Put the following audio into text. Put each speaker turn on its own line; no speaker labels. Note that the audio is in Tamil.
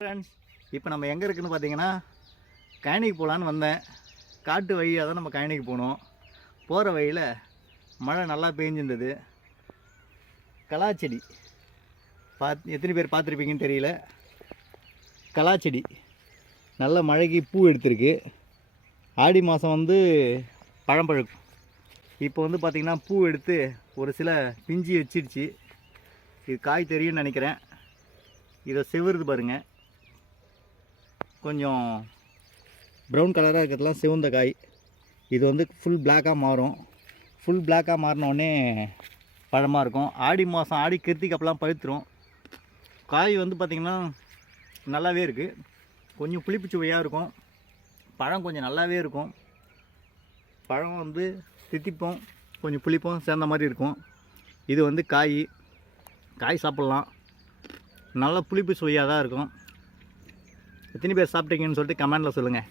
ஃப்ரெண்ட்ஸ் இப்போ நம்ம எங்கே இருக்குதுன்னு பார்த்தீங்கன்னா கழனிக்கு போகலான்னு வந்தேன். காட்டு வழியாக தான் நம்ம கயனிக்கு போனோம். போகிற வழியில் மழை நல்லா பெஞ்சிருந்தது. கலாச்செடி. பாத் எத்தனை பேர் பார்த்துருப்பீங்கன்னு தெரியல. கலாச்செடி. நல்ல மழைக்கு பூ எடுத்திருக்கு. ஆடி மாதம் வந்து பழம் பழுக்கும். இப்போ வந்து பார்த்திங்கன்னா பூ எடுத்து ஒரு சில பிஞ்சி வச்சிருச்சு. இது காய் தெரியும்னு நினைக்கிறேன். இதை செவருது பாருங்கள் கொஞ்சம் ப்ரௌன் கலராக இருக்கிறதுலாம் சிவந்த காய். இது வந்து ஃபுல் பிளாக்காக மாறும். ஃபுல் பிளாக்காக மாறினோடனே பழமாக இருக்கும். ஆடி மாதம் ஆடி கிருத்திக்கு அப்போலாம் பழுத்துரும். காய் வந்து பார்த்திங்கன்னா நல்லாவே இருக்குது கொஞ்சம் புளிப்பு சுவையாக இருக்கும். பழம் கொஞ்சம் நல்லாவே இருக்கும். பழம் வந்து தித்திப்போம் கொஞ்சம் புளிப்பும் சேர்ந்த மாதிரி இருக்கும். இது வந்து காய். காய் சாப்பிட்லாம். நல்லா புளிப்பு சுவையாக தான் இருக்கும். எத்தனை பேர் சாப்பிட்டீங்கன்னு சொல்லிட்டு கமெண்டில் சொல்லுங்கள்